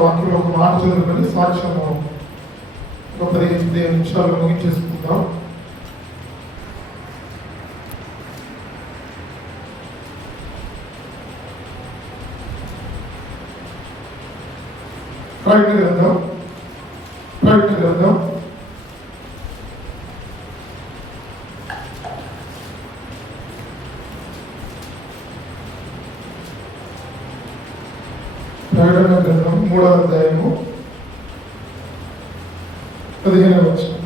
వాక్యంలో ఒక మాట చదువుకొని సాక్ష్యము ఒక 15 నిమిషాలు ముగించేసుకుందాం. ప్రకటన గ్రంథం ప్రకటన గ్రంథం 3వ అధ్యాయము 15వ వచనం.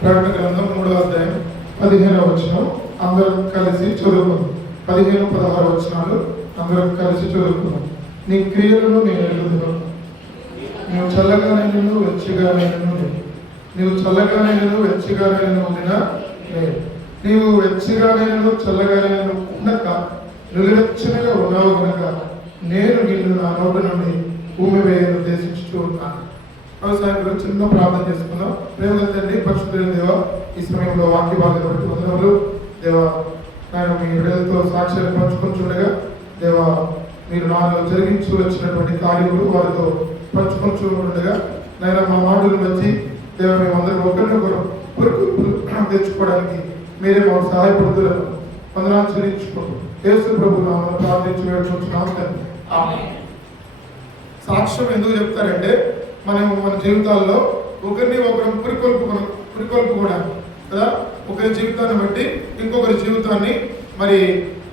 ప్రకటన గ్రంథం 3వ అధ్యాయం 15వ వచనం అందరం కలిసి చదువుకుందాం. 15, 16 వచనాలు అందరం కలిసి చదువుకుందాం. నీ క్రియలను నేను ఎరుగుదును, నువ్వు చల్లగానైనను వెచ్చగానైనను లేదు. నీవు చల్లగానైనను వెచ్చగానైనను ఉండినా లేదు. నీవు వెచ్చగానైనను చల్లగానైనను ఉండక నిలువెచ్చనగా ఉన్నావు కనుక నేను నిన్ను నా నోటి నుండి భూమి వేయను ఉద్దేశించుతూ ఉన్నాను. వ్యవసాయం చిన్న ప్రార్థన చేసుకుందాం. ప్రేమ తండ్రి, పరిశుద్ధులైన దేవా, ఈ సమయంలో వాక్య భాగాన్ని బట్టి వందనములు దేవా. నేను మీ బిడ్డలతో సాక్ష్యాలు పంచుకుంటుండగా దేవా, మీరు నాలో జరిగించు వచ్చినటువంటి కార్యములు వారితో పంచుకుంటుండగా నేను మా మాటలు వచ్చి దేవా, మేమందరం ఒకరినొకరు తెచ్చుకోవడానికి మీరే మాకు సహాయపడుతున్నారు. వందనాలు చెల్లించుకుంటూ యేసు ప్రభు నామమున ప్రార్థించి వేడుకుంటున్నాం తండ్రి. ఆమేన్. సాక్ష్యం ఎందుకు చెప్తారంటే మనం మన జీవితాల్లో ఒకరిని ఒకరు పురికొల్పుకోవడానికి కదా. ఒకరి జీవితాన్ని బట్టి ఇంకొకరి జీవితాన్ని మరి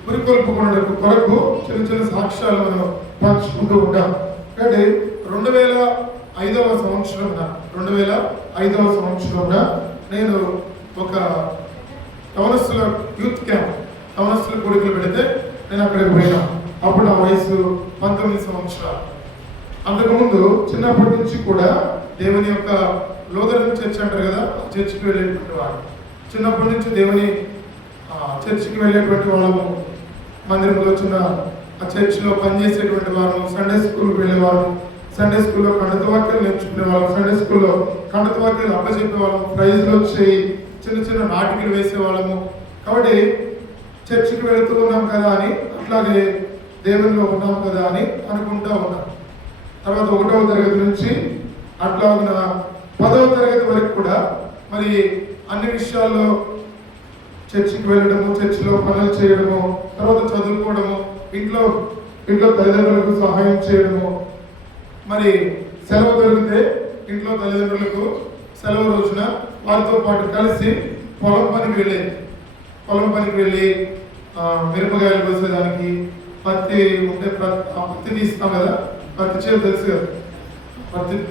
పురికొల్పుకోవడానికి కొరకు చిన్న చిన్న సాక్ష్యాలు మనం పంచుకుంటూ ఉంటాం. కాబట్టి 2005వ సంవత్సరంలో నేను ఒక టౌనస్ల యూత్ క్యాంప్, టౌనస్ల కోరికలు పెడితే నేను అక్కడికి పోయినా. అప్పుడు నా వయసు 19 సంవత్సరాలు. అంతకుముందు చిన్నప్పటి నుంచి కూడా దేవుని యొక్క లోదరన్ చర్చ్ అంటారు కదా, చర్చికి వెళ్ళేటువంటి వాడు. చిన్నప్పటి నుంచి దేవుని చర్చికి వెళ్ళేటువంటి వాళ్ళము, మందిరంలో చిన్న ఆ చర్చిలో పనిచేసేటువంటి వారు, సండే స్కూల్కి వెళ్ళేవారు, సండే స్కూల్లో కండత వాక్యాలు నేర్చుకునే వాళ్ళు, సండే స్కూల్లో కండత వాక్యాలు అప్పచెప్పే వాళ్ళము, ప్రైజ్లు వచ్చేవి, చిన్న చిన్న నాటికలు వేసేవాళ్ళము. కాబట్టి చర్చికి వెళుతూ ఉన్నాం కదా అని, అట్లాగే దేవునిలో ఉన్నాం కదా అని అనుకుంటా ఉన్నాం. తర్వాత 1వ తరగతి నుంచి అట్లాగిన 10వ తరగతి వరకు కూడా మరి అన్ని విషయాల్లో చర్చికి వెళ్ళడము, చర్చిలో పనులు చేయడము, తర్వాత చదువుకోవడము, ఇంట్లో తల్లిదండ్రులకు సహాయం చేయడము. మరి సెలవు దొరికితే ఇంట్లో తల్లిదండ్రులకు సెలవు రోజున వారితో పాటు కలిసి పొలం పనికి వెళ్ళి మిరపకాయలు కోసేదానికి, పత్తి ఉంటే పత్తి తీస్తాం కదా, పత్తి చేలు తెలుసు కదా,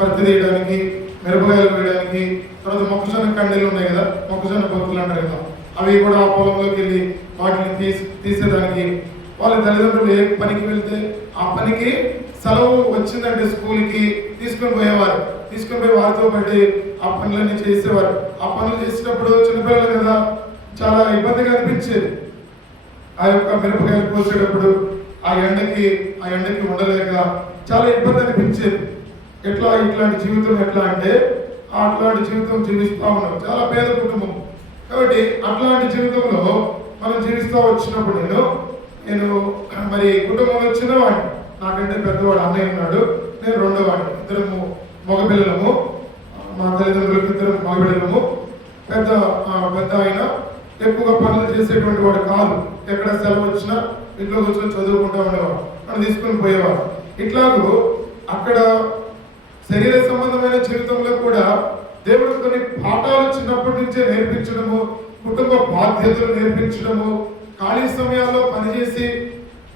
పత్తి తీయడానికి, మిరపకాయలు వేయడానికి, తర్వాత మొక్కజొన్న కండీలు ఉన్నాయి కదా, మొక్కజొన్న పొత్తులు అంటారు కదా, అవి కూడా ఆ పొలంలోకి వెళ్ళి వాటిని తీసేదానికి వాళ్ళ తల్లిదండ్రులు ఏ పనికి వెళ్తే ఆ పనికి సెలవు వచ్చిందంటే స్కూల్కి తీసుకొని పోయి వారితో పాటు ఆ పనులన్నీ చేసేవారు. ఆ పనులు చేసేటప్పుడు చిన్నపిల్లలు కదా, చాలా ఇబ్బందిగా అనిపించేది. ఆ యొక్క మిరపకాయలు కోసేటప్పుడు ఆ ఎండకి ఉండలేక చాలా ఇబ్బంది అనిపించేది. ఇట్లాంటి జీవితం ఎట్లా అంటే అట్లాంటి జీవితం జీవిస్తూ ఉన్నాం. చాలా పేద కుటుంబం. కాబట్టి అట్లాంటి జీవితంలో మనం జీవిస్తూ వచ్చినప్పుడు నేను మరి కుటుంబంలో చిన్నవాడిని, నాకంటే పెద్దవాడు అన్నయ్య ఉన్నాడు, నేను రెండోవాడిని. ఇద్దరము మగపిల్లలము, మా తల్లిదండ్రులకు 2 మగపిల్లలము. పెద్ద ఆయన ఎక్కువగా పనులు చేసేటువంటి వాడు కాదు. ఎక్కడ సెలవు వచ్చినా ఇంట్లో కూర్చొని చదువుకుంటూ ఉండేవాడు, మనం తీసుకొని పోయేవాడు. ఇట్లాగూ అక్కడ శరీర సంబంధమైన జీవితంలో కూడా దేవుడు కొన్ని పాఠాలు చిన్నప్పటి నుంచే నేర్పించడము, కుటుంబ బాధ్యతలు నేర్పించడము, ఖాళీ సమయాల్లో పనిచేసి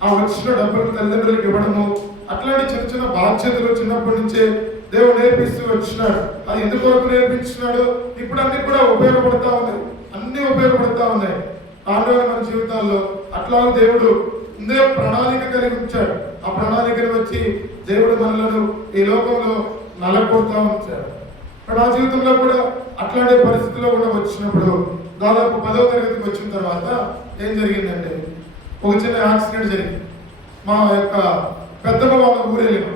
ఆ వచ్చిన డబ్బులు తల్లిదండ్రులకు ఇవ్వడము, అట్లాంటి చిన్న చిన్న బాధ్యతలు చిన్నప్పటి నుంచే దేవుడు నేర్పిస్తూ వచ్చినాడు. అది ఎందుకొరకు నేర్పించినాడు? ఇప్పుడు అన్ని కూడా ఉపయోగపడతా ఉన్నాయి. ఆడవాళ్ళ మన జీవితాల్లో అట్లా దేవుడు ముందే ప్రణాళిక కలిగి ఉంచాడు. ఆ ప్రణాళికను వచ్చి దేవుడు మనలను ఈ లోకంలో నలగొడతా ఉంచాడు. నా జీవితంలో కూడా అట్లాంటి పరిస్థితిలో కూడా వచ్చినప్పుడు దాదాపు 10వ తరగతికి వచ్చిన తర్వాత ఏం జరిగిందంటే ఒక చిన్న యాక్సిడెంట్ జరిగింది. మా యొక్క పెద్దమ్మ వాళ్ళ ఊరు వెళ్ళినాం,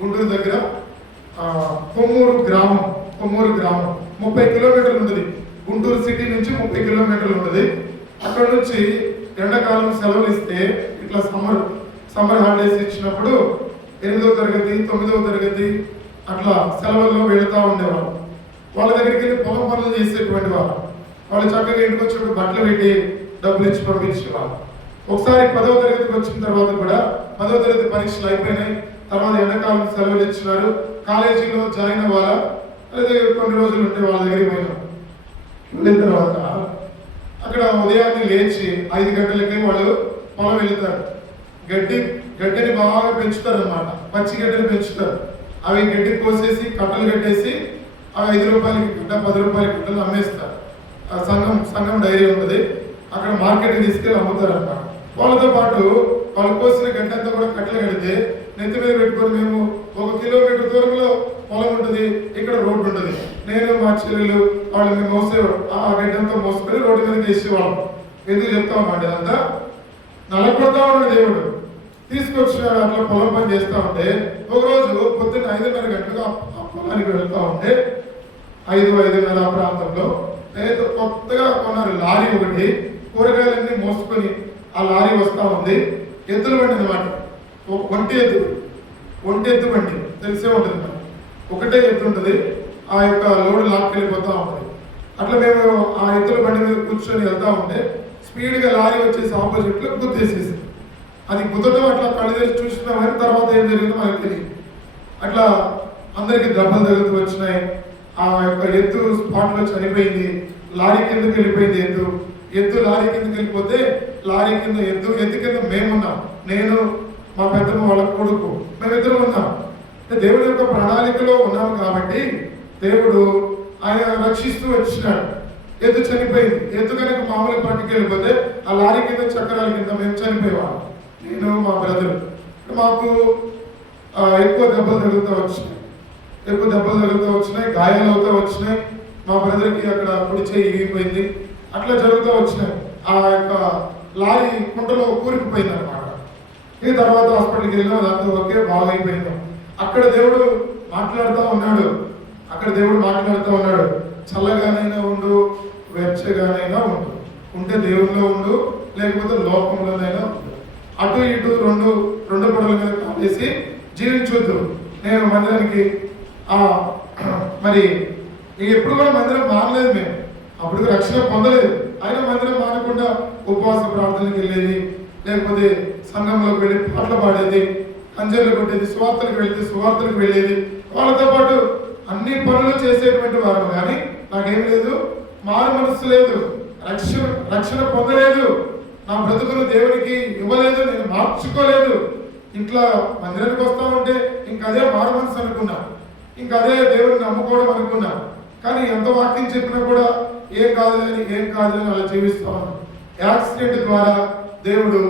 గుంటూరు దగ్గర కొమ్మూరు గ్రామం 30 కిలోమీటర్లు ఉంటుంది. గుంటూరు సిటీ నుంచి 30 కిలోమీటర్లు ఉంటుంది. అక్కడ నుంచి ఎండాకాలం సెలవులు ఇస్తే ఇట్లా సమ్మర్ హాలిడేస్ ఇచ్చినప్పుడు 8వ తరగతి 9వ తరగతి అట్లా సెలవుల్లో వెళుతూ ఉండేవారు. వాళ్ళ దగ్గరికి వెళ్ళి పొలం పనులు చేసేటువంటి వారు. వాళ్ళు చక్కగా ఇంటికి వచ్చినప్పుడు బట్టలు పెట్టి డబ్బులు ఇచ్చి పంపించేవారు. ఒకసారి 10వ తరగతికి వచ్చిన తర్వాత కూడా 10వ తరగతి పరీక్షలు అయిపోయినాయి. తర్వాత ఎండాకాలం సెలవులు ఇచ్చినారు. కాలేజీలో జాయిన్ అవ్వాలా, లేదా కొన్ని రోజులు ఉంటే వాళ్ళ దగ్గరికి పోయినాం. వెళ్ళిన తర్వాత అక్కడ ఉదయాన్నే లేచి 5 గంటలకి వాళ్ళు పొలం వెళ్తారు. గడ్డిని బాగా పెంచుతారు అన్నమాట. పచ్చి గడ్డిని పెంచుతారు. అవి గడ్డి కోసేసి కట్టలు కట్టేసి అవి 5 రూపాయలకి గడ్డ 10 రూపాయలకి గడ్డలు అమ్మేస్తారు. సంఘం డైరీ ఉంటుంది, అక్కడ మార్కెట్కి తీసుకెళ్ళి అమ్ముతారు అన్నమాట. వాళ్ళతో పాటు వాళ్ళు కోసిన గడ్డి అంతా కూడా కట్టలు కడితే నెత్తి మీద పెట్టుకొని మేము 1 కిలోమీటర్ దూరంలో పొలం ఉంటుంది, ఇక్కడ రోడ్డు ఉంటుంది. నేను మా చెల్లెలు వాళ్ళు మేము ఆ గడ్డంతా మోసుకొని రోడ్డు మీద వేసేవాళ్ళం. ఎందుకు చెప్తామండి, అదంతా నలగొడతా ఉన్నాడు దేవుడు. తీసుకొచ్చిన అట్లా పొలం పని చేస్తూ ఉంటే ఒకరోజు పొద్దున్న 5:30 గంటలకు ఆ పొలానికి వెళ్తూ ఉంటే 5:30 ఆ ప్రాంతంలో ఏదో కొత్తగా కొన్నారు లారీ ఒకటి, కూరగాయలన్నీ మోసుకొని ఆ లారీ వస్తూ ఉంది. ఎద్దుల బండి అనమాట, ఒంటి ఎద్దు బండి తెలిసే ఉంటుంది మనకు. ఒకటే ఎద్దు ఉంటుంది, ఆ యొక్క లోడ్ లాక్కెళ్ళిపోతూ ఉంటుంది. అట్లా మేము ఆ ఎద్దుల బండి మీద కూర్చొని వెళ్తూ ఉంటే స్పీడ్గా లారీ వచ్చేసి ఆపోజిట్లో గుద్దేసేసి, అది గుద్దడం అట్లా కళ్ళు తెరిచి చూసినా కానీ తర్వాత ఏం జరిగిందో మనకు తెలియదు. అట్లా అందరికీ దెబ్బలు తగులుతూ వచ్చినాయి. ఆ యొక్క ఎద్దు స్పాట్లో చనిపోయింది. లారీ కిందకి వెళ్ళిపోయింది ఎద్దు లారీ కిందకి వెళ్ళిపోతే లారీ కింద ఎద్దు కింద మేమున్నాం. నేను మా పెద్దమ్మ వాళ్ళ కొడుకు, మేమిద్దరం ఉన్నాం. దేవుడి యొక్క ప్రణాళికలో ఉన్నాము కాబట్టి దేవుడు ఆయన రక్షిస్తూ వచ్చినాడు. ఎద్దు చనిపోయింది. ఎద్దు కనుక మామూలు పట్టుకు వెళ్ళిపోతే ఆ లారీ కింద చక్రాల కింద మేము చనిపోయేవాళ్ళం, నేను మా బ్రదర్. మాకు ఎక్కువ దెబ్బలు తగులుతూ వచ్చినాయి, గాయాలు అవుతూ వచ్చినాయి. మా బ్రదర్కి అక్కడ పొడి చేయి ఇరిగిపోయింది. అట్లా జరుగుతూ వచ్చినాయి. ఆ యొక్క లారీ కుంటలో కూరుకుపోయింది అనమాట. ఈ తర్వాత హాస్పిటల్కి వెళ్ళినా దాంతో ఒకే బాగైపోయింది. అక్కడ దేవుడు మాట్లాడుతూ ఉన్నాడు, చల్లగానైనా ఉండు, వెచ్చగానైనా ఉండు. ఉంటే దేవుల్లో ఉండు, లేకపోతే లోకంలోనైనా ఉండు. అటు ఇటు రెండు పడవల మీద కాలేసి జీవించొద్దు. నేను మందిరానికి మరి ఎప్పుడు కూడా మందిరం మానలేదు, మేము అప్పుడు రక్షణ పొందలేదు. అయినా మందిరం మానకుండా ఉపవాస ప్రార్థనలకు వెళ్ళేది, లేకపోతే సంఘంలోకి వెళ్ళి పాటలు పాడేది, కంజర్లు కొట్టేది, సువార్తలకు వెళ్ళేది. వాళ్ళతో పాటు అన్ని పనులు చేసేటువంటి వారు. కానీ నాకేం లేదు, మారు మనస్సు లేదు, రక్షణ పొందలేదు, నా బ్రతుకును దేవునికి ఇవ్వలేదు, నేను మార్చుకోలేదు. ఇంట్లో మందిరానికి వస్తా ఉంటే ఇంకదే మారు మనసు అనుకున్నా, ఇంకదే దేవుడిని నమ్ముకోవడం అనుకున్నా. కానీ ఎంత వాక్యం చెప్పినా కూడా ఏం కాదులని అలా జీవిస్తా ఉన్నాను. యాక్సిడెంట్ ద్వారా దేవుడు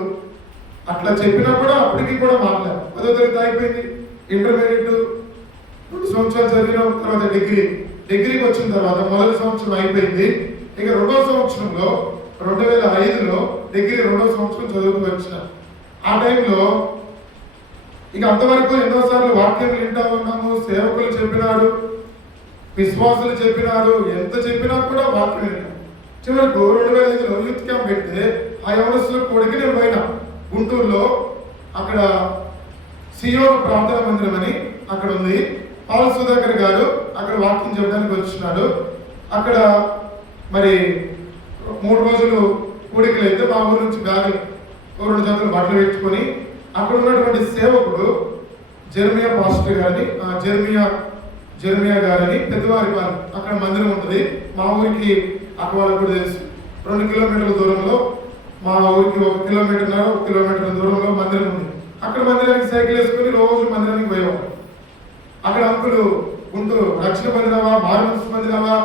అట్లా చెప్పినా కూడా అప్పటికి కూడా మారలేదు. 10వ తరగతి అయిపోయింది, ఇంటర్మీడియట్ 2 సంవత్సరాలు చదివిన తర్వాత డిగ్రీకి వచ్చిన తర్వాత మొదటి సంవత్సరం అయిపోయింది. ఇక 2వ సంవత్సరంలో 2005లో డిగ్రీ 2వ సంవత్సరం చదువుతూ వచ్చిన. ఆ టైంలో ఇక అంతవరకు ఎన్నోసార్లు వాక్యం వింటా ఉన్నాము, సేవకులు చెప్పినారు, విశ్వాసులు చెప్పినారు, ఎంత చెప్పినా కూడా వాక్యం వింటాం. చివరకు 2005లో యూత్ క్యాంప్ పెడితే ఆ యవనస్తుల కోడికి నేను పోయినా గుంటూరులో. అక్కడ సియోను ప్రార్థనా మందిరం అని అక్కడ ఉంది. పాల్ సుధాకర్ గారు అక్కడ వాక్యం చెప్పడానికి వచ్చినాడు. అక్కడ మరి 3 రోజులు కూడికలు అయితే మా ఊరు నుంచి బ్యాగులు 2 జతలు బట్టలు పెట్టుకొని అక్కడ ఉన్నటువంటి సేవకుడు జెర్మియా పాస్టర్ గారిని జెర్మియా గారని పెద్దవారి వారు అక్కడ మందిరం ఉంటుంది. మా ఊరికి అక్కడ వాళ్ళకు కూడా తెలుసు. 2 కిలోమీటర్ల దూరంలో మా ఊరికి 1 కిలోమీటర్ దూరంలో మందిరం ఉంది. అక్కడ మందిరానికి సైకిల్ వేసుకొని రోజు మందిరానికి పోయేవాడు. అక్కడ అంకులు గుంటూరు రక్షణ పొందినావా, మారు మనసు పొందినావా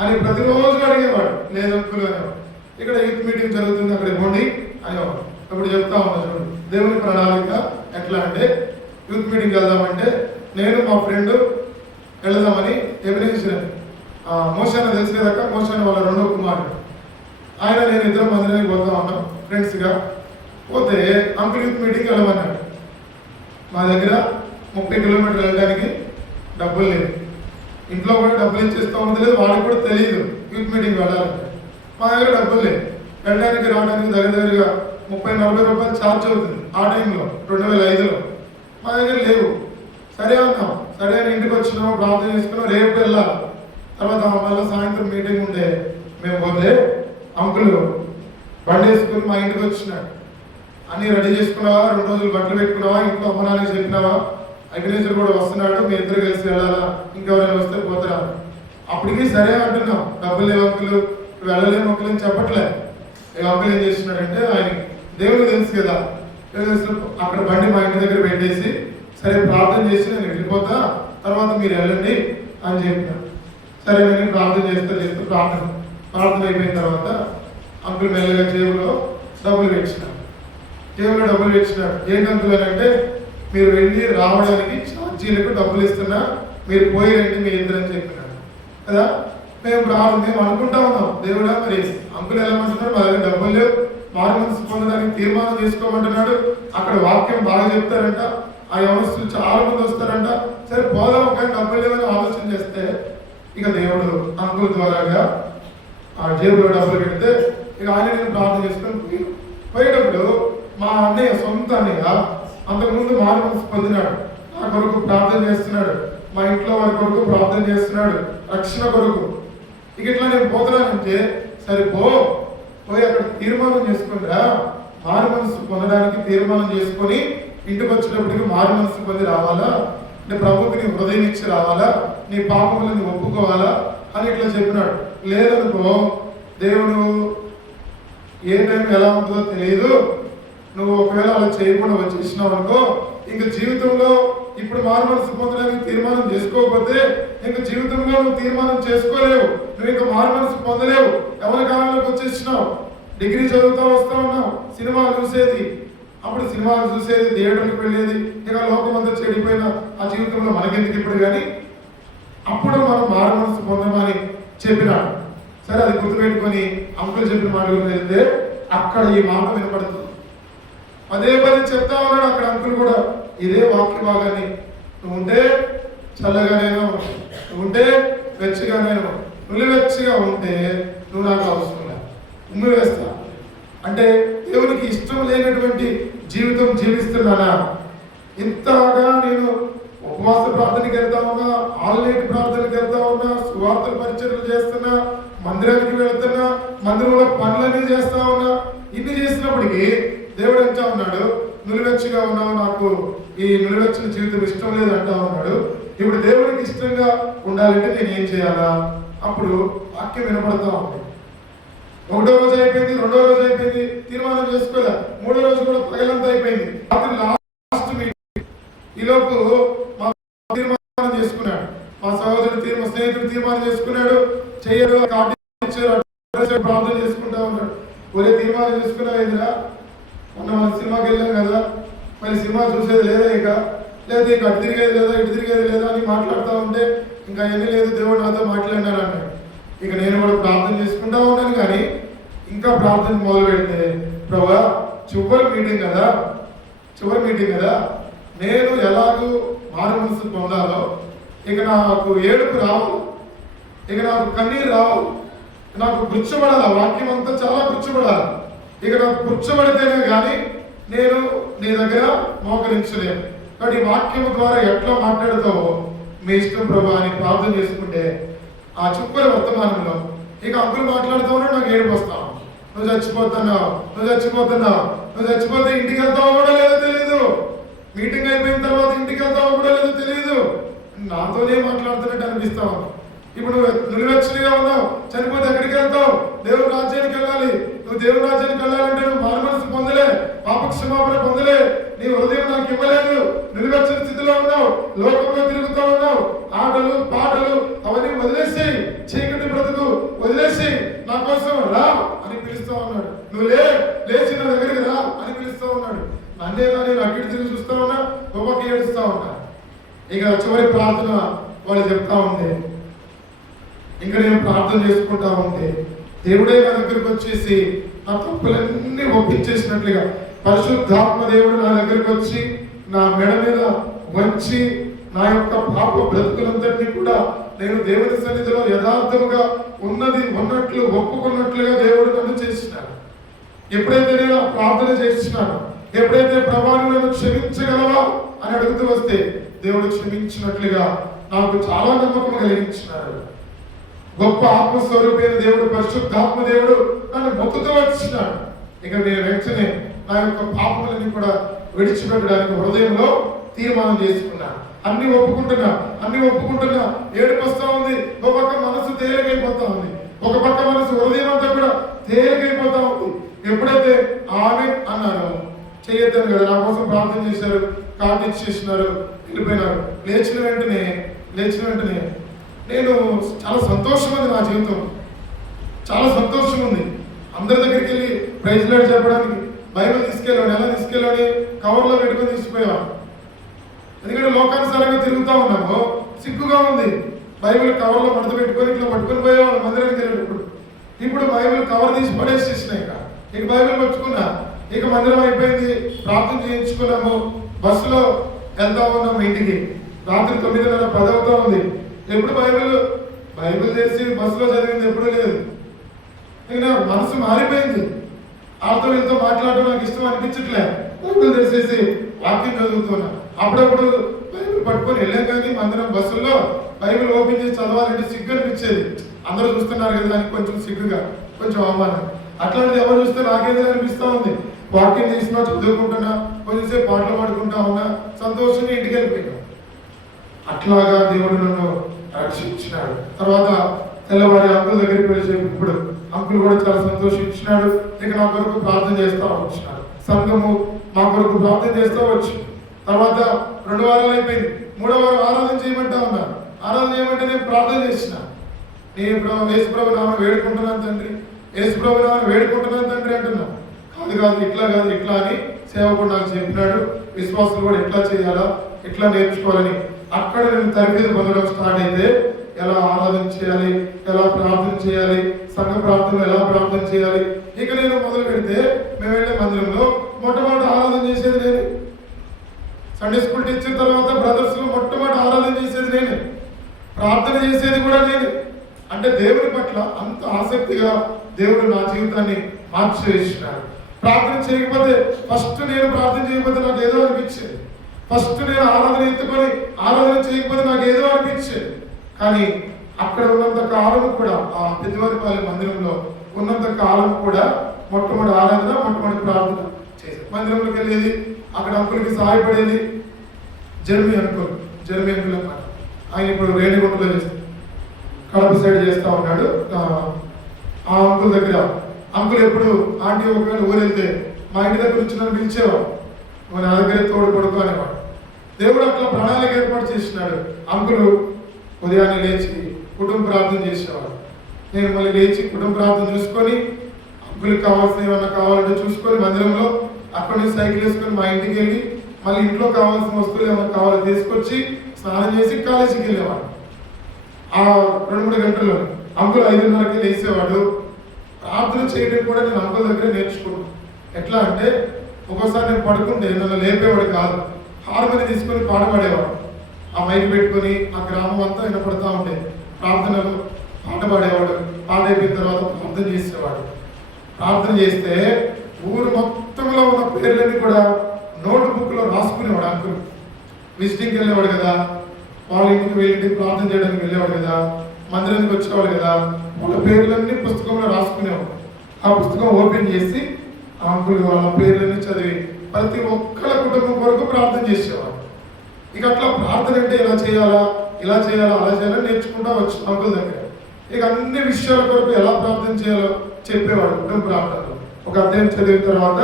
అని ప్రతిరోజు అడిగేవాడు. లేదు అంకులు అనేవాడు. ఇక్కడ యూత్ మీటింగ్ జరుగుతుంది, అక్కడికి పోండి అనేవాడు. ఇప్పుడు చెప్తా ఉన్నా చూడండి, దేవుని ప్రణాళిక ఎట్లా అంటే, యూత్ మీటింగ్ వెళ్దామంటే నేను మా ఫ్రెండ్ వెళదామని ఎవిడెన్షన్ మోషాన తెలిసి కదాక, మోషాన వాళ్ళ 2వ కుమారుడు ఆయన నేను ఇద్దరు మందిరానికి పోతా ఉన్నాం ఫ్రెండ్స్గా. పోతే అంకుల్ యూత్ మీటింగ్కి వెళ్ళమన్నాడు. మా దగ్గర 30 కిలోమీటర్లు వెళ్ళడానికి డబ్బులు లేదు, ఇంట్లో కూడా డబ్బులు ఇచ్చేస్తూ ఉంది లేదు, వాడికి కూడా తెలియదు యూత్ మీటింగ్ వెళ్ళాలంటే. మా దగ్గర డబ్బులు లేదు, వెళ్ళడానికి రావడానికి దగ్గరగా 30-40 రూపాయలు ఛార్జ్ అవుతుంది. ఆ టైంలో 2005లో మా దగ్గర లేవు. సరే అన్నాం, సరే అని ఇంటికి వచ్చినాం, ప్రార్థన చేసుకున్నాం, రేపు వెళ్ళాలి. తర్వాత మళ్ళీ సాయంత్రం మీటింగ్ ఉండే మేము పోతే అంకుల్ బండి వేసుకుని మా ఇంటికి వచ్చినాడు. అన్నీ రెడీ చేసుకున్నావా, 2 రోజులు బట్టలు పెట్టుకున్నావా, ఇంట్లో అమ్మ నాన్నకి చెప్పినావా, అగ్నేశ్వర్ కూడా వస్తున్నాడు, మీ ఇద్దరు కలిసి వెళ్ళాలా, ఇంకెవరైనా వస్తే పోతారా. అప్పటికి సరే అంటున్నాం, డబ్బులు లేవు అంకులు, వెళ్ళలేము అంకులు అని చెప్పట్లే. అంకుల్ ఏం చేస్తున్నాడంటే ఆయన దేవుడు తెలుసు కదా, అక్కడ బండి మా ఇంటి దగ్గర పెట్టేసి సరే ప్రార్థన చేసి నేను వెళ్ళిపోతా, తర్వాత మీరు వెళ్ళండి అని చెప్పినాడు. సరే నేను ప్రార్థన చేస్తూ ప్రార్థన అయిపోయిన తర్వాత అంకుల్ మెల్లగా జేబులో డబ్బులు పెట్టినాడు. ఏంటి అంకుల్ అని అంటే, మీరు వెళ్ళి రావడానికి ఛార్జీలకు డబ్బులు ఇస్తున్నా, మీరు పోయి రండి మీ ఇద్దరు అని చెప్పినాడు కదా. మేము అనుకుంటా ఉన్నాం, దేవుడా మరి అంకుల్ వెళ్ళమంటున్నాడు, మా దగ్గర డబ్బులు లేవు, మారు మనసు పొందడానికి తీర్మానం చేసుకోమంటున్నాడు, అక్కడ వాక్యం బాగా చెప్తారంట, ఆ యవనస్తులు చాలా మంది వస్తారంట, సరే పోదాం కానీ డబ్బులు లేవని ఆలోచన చేస్తే ఇక దేవుడు అంకుల్ ద్వారాగా ఆ జేబులో డబ్బులు పెడితే ఇక ఆయన నేను ప్రార్థన చేసుకొని పోయేటప్పుడు మా అన్నయ్య, సొంత అన్నయ్య, అంతకుముందు మారు మనసు పొందినాడు, నా కొరకు ప్రార్థన చేస్తున్నాడు, మా ఇంట్లో వారి కొరకు ప్రార్థన చేస్తున్నాడు, రక్షణ కొరకు. ఇక ఇట్లా నేను పోతున్నానంటే సరే పోయి అక్కడ తీర్మానం చేసుకుంటా, మారు మనసు పొందడానికి తీర్మానం చేసుకొని ఇంటికి వచ్చినప్పటికీ మారు మనసు పొంది రావాలా, నీ ప్రభుకి నీ హృదయం ఇచ్చి రావాలా, నీ పాపములను ఒప్పుకోవాలా అని ఇట్లా చెప్పినాడు. లేదనుకో, దేవుడు ఏ టైం ఎలా ఉంటుందో తెలియదు, నువ్వు ఒకవేళ అలా చేయకుండా వచ్చేసినావు అనుకో, ఇంక జీవితంలో ఇప్పుడు మారు మనసు పొందడానికి తీర్మానం చేసుకోకపోతే ఇంక జీవితంలో నువ్వు తీర్మానం చేసుకోలేవు, నువ్వు ఇంకా మారు మనసు పొందలేవు. ఎవరి కాలంలోకి వచ్చేసినావు, డిగ్రీ చదువుతా వస్తా ఉన్నావు, సినిమాలు చూసేది, అప్పుడు సినిమాలు చూసేది, థియేటర్కి వెళ్ళేది, ఇక లోకం అంతా చెడిపోయిన ఆ జీవితంలో మనకెందుకు ఇప్పుడు కానీ, అప్పుడు మనం మారు మనసు పొందమని చెప్పినాడు. సరే అది గుర్తుపెట్టుకొని అంకుల్ చెప్పిన మాట వెళ్తే అక్కడ ఈ మాట వినపడుతుంది. పదే చెప్తా ఉన్నాడు అక్కడ అంకుల్ కూడా ఇదే వాక్య భాగాన్ని, నువ్వు ఉంటే చల్లగానేనో, నువ్వు ఉంటే వెచ్చగానేనో, నులివెచ్చగా ఉంటే నువ్వు నాకు అవసరం లేదు, ఉమ్మి వేస్తా అంటే దేవునికి ఇష్టం లేనటువంటి జీవితం జీవిస్తున్నానా? ఇంతగా నేను ఉపవాస ప్రార్థనకి వెళ్తా ఉన్నా, ఆల్ నైట్ ప్రార్థనకి వెళ్తా ఉన్నా, సువార్తల పరిచర్యలు చేస్తున్నా, మందిరానికి వెళ్తున్నా, మందిరంలో పనులన్నీ చేస్తా ఉన్నా, ఇన్ని చేసినప్పటికీ దేవుడు అంటా ఉన్నాడు, నులివెచ్చగా ఉన్నావు, నాకు ఈ నులివెచ్చని జీవితం ఇష్టం లేదు అంటా ఉన్నాడు. ఇప్పుడు దేవుడికి ఇష్టంగా ఉండాలంటే నేను ఏం చేయాలా? అప్పుడు వాక్యం వినపడతా ఉంది. 1వ రోజు అయిపోయింది, 2వ రోజు అయిపోయింది, తీర్మానం చేసుకోలే, 3వ రోజు కూడా పగలంతా అయిపోయింది, రాత్రి లాస్ట్ మీటింగ్. ఈలోపు మా తీర్మానం చేసుకున్నాడు, మా సహోదరుడు మా స్నేహితుడు తీర్మానం చేసుకున్నాడు, చెయ్యరు ప్రార్థన చేసుకుంటా ఉన్నాడు. ఒరే తీర్మానం చేసుకున్నావు ఏందిరా, మొన్న మన సినిమాకి వెళ్ళాం కదా, మరి సినిమా చూసేది లేదా, లేదా ఇక అటు తిరిగేది లేదా, ఇటు తిరిగేది లేదా అని మాట్లాడుతూ ఉంటే ఇంకా ఎన్ని లేదు, దేవుడు నాతో మాట్లాడినాడు అన్నాడు. ఇక నేను కూడా ప్రార్థన చేసుకుంటా ఉన్నాను, కానీ ఇంకా ప్రార్థన మొదలు పెడితే, ప్రభా చివరి మీటింగ్ కదా, నేను ఎలాగూ మారు మనసు పొందాలో, ఇక నాకు ఏడుపు రావు, ఇక నాకు కన్నీరు రావు, నాకు గుర్చబడాలి, వాక్యం అంతా చాలా గుర్చబడాలి. ఇక నాకు గుర్చబడితేనే కానీ నేను నీ దగ్గర మోకరించలేను. కాబట్టి ఈ వాక్యం ద్వారా ఎట్లా మాట్లాడతావో మీ ఇష్టం ప్రభా అని ప్రార్థన చేసుకుంటే ఆ చుక్కల వర్తమానంలో ఇక అంకులు మాట్లాడుతూ ఉన్నా నాకు ఏడుపు వస్తావు, నువ్వు చచ్చిపోతే ఇంటికి వెళ్తావో కూడా లేదో తెలియదు, మీటింగ్ అయిపోయిన తర్వాత ఇంటికి వెళ్తావో కూడా లేదో తెలియదు, నాతోనే మాట్లాడుతున్నట్టు అనిపిస్తావు. ఇప్పుడు నువ్వు నిలువెచ్చనిగా ఉన్నావు, చనిపోతే ఎక్కడికి వెళ్తావు? దేవుని రాజ్యానికి వెళ్ళాలి. నువ్వు దేవుని రాజ్యానికి వెళ్ళాలంటే నువ్వు మారు మనసు పొందలే, పాప క్షమాపణ పొందలే, నీ హృదయం నాకు ఇవ్వలేదు, నిలువెచ్చని స్థితిలో ఉన్నావు, లోకంలో తిరుగుతూ ఉన్నావు, ఆటలు పాటలు అవన్నీ వదిలేసి, చీకటి బ్రతుకు వదిలేసి నా కోసం రా అని పిలుస్తూ ఉన్నాడు. నువ్వు లేచి నా దగ్గరికి రా అని పిలుస్తూ ఉన్నాడు. నన్నేగా నేను అక్కడి తిరిగి చూస్తూ ఉన్నా, గొప్పకి ఏడుస్తూ ఉన్నా. ఇక చివరి ప్రార్థన వాళ్ళు చెప్తా ఉంటే, ఇంకా నేను ప్రార్థన చేసుకుంటా ఉంటే దేవుడే నా దగ్గరికి వచ్చేసి నా తప్పులన్నీ ఒప్పించేసినట్లుగా పరిశుద్ధాత్మ దేవుడు నా దగ్గరికి వచ్చి నా మెడ మీద వంచి నా యొక్క పాప బ్రతుకులందరినీ కూడా నేను దేవుని సన్నిధిలో యథార్థముగా ఉన్నది ఉన్నట్లు ఒప్పుకున్నట్లుగా దేవుడు నన్ను చేసినాడు. ఎప్పుడైతే నేను ఆ ప్రార్థన చేసినాను, ఎప్పుడైతే ప్రభావం నన్ను క్షమించగలవా అని అడుగుతూ వస్తే దేవుడు క్షమించినట్లుగా నాకు చాలా నమ్మకం కలిగించినాడు. గొప్ప ఆత్మస్వరూపైన దేవుడు, పరిశుద్ధాత్మ దేవుడు నన్ను మొక్కుతూ వచ్చినాడు. ఇక నేను వెంటనే నా యొక్క పాపములన్నీ కూడా విడిచిపెట్టడానికి హృదయంలో తీర్మానం చేసుకున్నాను. అన్ని ఒప్పుకుంటున్నా ఏడుపు వస్తా ఉంది. ఒక పక్క మనసు తేలికైపోతా ఉంది, ఒక పక్క మనసు హృదయం అంతా కూడా తేలికైపోతా ఉంది. ఎప్పుడైతే ఆమె అన్నాను, చేయొద్దని కదా, నా కోసం ప్రార్థన చేశారు, కార్డు ఇచ్చేసినారు, వెళ్ళిపోయినారు. లేచిన వెంటనే నేను చాలా సంతోషం ఉంది, నా జీవితం చాలా సంతోషం ఉంది. అందరి దగ్గరికి వెళ్ళి ప్రైజ్ లార్డ్ చెప్పడానికి బైబిల్ తీసుకెళ్ళాను, ఎలా తీసుకెళ్ళాలి, కవర్లో పెట్టుకొని తీసుకుపోయాను. ఎందుకంటే లోకానుసారంగా తిరుగుతా ఉన్నాము, సిగ్గుగా ఉంది. బైబిల్ కవర్లో మడత పెట్టుకొని ఇట్లా పట్టుకొని పోయేవాళ్ళు మందిరానికి వెళ్ళేటప్పుడు. ఇప్పుడు బైబిల్ కవర్ తీసి పడేసేసినాయి. ఇక బైబిల్ పట్టుకున్నా, ఇక మందిరం అయిపోయింది, ప్రార్థన చేయించుకున్నాము, బస్సులో వెళ్తా ఉన్నాము ఇంటికి. రాత్రి 9:30, 10 అవుతా ఉంది. ఎప్పుడు బైబిల్ చేసి బస్సులో చదివింది ఎప్పుడూ లేదు. ఇక నా మనసు మారిపోయింది. వాళ్ళతో వీళ్ళతో మాట్లాడటం నాకు ఇష్టం అనిపించట్లే. బైబిల్ తెరిచేసి వాక్యం చదువుతున్నా. అప్పుడప్పుడు బైబిల్ పట్టుకొని వెళ్ళాం, కానీ మందిరం బస్సుల్లో బైబిల్ ఓపెన్ చేసి చదవాలంటే సిగ్గు అనిపించేది. అందరూ చూస్తున్నారు కదా అని కొంచెం సిగ్గుగా, కొంచెం అవమానం. అట్లాంటిది ఎవరు చూస్తే నాకేదో అనిపిస్తూ ఉంది. వాక్యం చేసినా, చదువుకుంటున్నా, కొంచెంసేపు పాటలు పాడుకుంటా ఉన్నా, సంతోషంగా ఇంటికి వెళ్ళిపోయినా. అట్లాగా దేవుడు నన్ను రక్షించినాడు. తర్వాత తెల్లవారి అంకుల్ దగ్గరికి వెళ్ళి చెప్పినప్పుడు అంకుల్ కూడా చాలా సంతోషించినాడు. ఇక నా కొరకు ప్రార్థన చేస్తూ వచ్చినాడు. సంఘము మా కొరకు ప్రార్థన చేస్తూ వచ్చి తర్వాత 2 వారాలు అయిపోయింది. 3వ వారం ఆరాధన చేయమంటా ఉన్నారు. ఆరాధన చేయమంటే నేను ప్రార్థన చేసిన, నేను యేసుప్రభు నామమున వేడుకుంటున్నాను తండ్రి, యేసుప్రభు నామమున వేడుకుంటున్నాను తండ్రి అంటున్నా. కాదు ఇట్లా అని సేవకుడు నాకు చెప్పినాడు. విశ్వాసులు కూడా ఎట్లా చేయాలా, ఎట్లా నేర్చుకోవాలని. అక్కడ నేను తరగతి పొందడం స్టార్ట్ అయితే ఎలా ఆరాధన చేయాలి, ఎలా ప్రార్థన చేయాలి, సంఘ ప్రార్థనలో ఎలా ప్రార్థన చేయాలి. ఇక నేను మొదలు పెడితే మేము వెళ్ళే మందిరంలో మొట్టమొదటి ఆరాధన చేసేది నేను. సండే స్కూల్ టీచర్ తర్వాత బ్రదర్స్ లో మొట్టమొదటి ఆరాధన చేసేది నేను, ప్రార్థన చేసేది కూడా నేను. అంటే దేవుని పట్ల అంత ఆసక్తిగా దేవుడు నా జీవితాన్ని మార్చివేసినాడు. ప్రార్థన చేయకపోతే నేను ప్రార్థన చేయకపోతే నాకు ఏదో అనిపించేది. నేను ఆరాధన ఎత్తుకొని ఆరాధన చేయకపోతే నాకు ఏదో అనిపించేది. కానీ అక్కడ ఉన్నంత కాలం కూడా, ఆ పెద్దవారిపాలెం మందిరంలో ఉన్నంత కాలం కూడా మొట్టమొదటి ఆరాధన, మొట్టమొదటి ప్రార్థన చేసేది. మందిరంలోకి వెళ్ళేది, అక్కడ అంకులకి సహాయపడేది. జర్మీ అంకుల్ అన్నమాట. ఆయన ఇప్పుడు రేణిగుంటలో చేస్తారు, కడప సైడ్ చేస్తూ ఉన్నాడు. ఆ అంకుల్ దగ్గర అంకుల్ ఎప్పుడు ఆంటీ ఒకవేళ ఊరు వెళ్తే మా ఇంటి దగ్గర నుంచి నన్ను పిలిచేవాడు, నా దగ్గర తోడు కొడుకు అనేవాడు. దేవుడు అట్లా ప్రణాళిక ఏర్పాటు చేసినాడు. అంకులు ఉదయాన్నే లేచి కుటుంబ ప్రార్థన చేసేవాడు. నేను మళ్ళీ లేచి కుటుంబ ప్రార్థన చూసుకొని, అంకులకి కావాల్సిన ఏమన్నా కావాలంటే చూసుకొని మందిరంలో అక్కడి నుంచి సైకిల్ వేసుకొని మా ఇంటికి వెళ్ళి మళ్ళీ ఇంట్లో కావాల్సిన వస్తువులు ఏమైనా కావాలో తీసుకొచ్చి స్నానం చేసి కాలేజీకి వెళ్ళేవాడు. ఆ 2-3 గంటల్లో అంకుల్ 5:30కి లేచేవాడు. ప్రార్థన చేయడం కూడా నేను అంకుల్ దగ్గర నేర్చుకున్నాను. ఎట్లా అంటే ఒక్కోసారి నేను పడుకుంటే నన్ను లేపేవాడు కాదు, హార్మోని తీసుకొని పాట పాడేవాడు. ఆ మైక్ పెట్టుకొని ఆ గ్రామం అంతా వినపడతా ఉండే ప్రార్థనలు పాట పాడేవాడు. పాట అయిపోయిన తర్వాత ప్రార్థన చేసేవాడు. ప్రార్థన చేస్తే ఊరు మొత్తంలో ఉన్న పేర్లన్నీ కూడా నోట్ బుక్లో రాసుకునేవాడు. అంకుల్ విజిటింగ్కి వెళ్ళేవాడు కదా, వాళ్ళ ఇంటికి వెళ్ళి ప్రార్థన చేయడానికి వెళ్ళేవాడు కదా, మందిరానికి వచ్చేవాడు కదా, వాళ్ళ పేర్లన్నీ పుస్తకంలో రాసుకునేవాడు. ఆ పుస్తకం ఓపెన్ చేసి ఆ అంకుల్ వాళ్ళ పేర్లన్నీ చదివి ప్రతి ఒక్కళ్ళ కుటుంబం కొరకు ప్రార్థన చేసేవాడు. ఇక అట్లా ప్రార్థన అంటే ఇలా చేయాలా అలా చేయాలని నేర్చుకుంటా వచ్చి అంకుల్ దగ్గర. ఇక అన్ని విషయాల కొరకు ఎలా ప్రార్థన చేయాలో చెప్పేవాడు కుటుంబ ప్రార్థనలో. ఒక అధ్యాయం చదివిన తర్వాత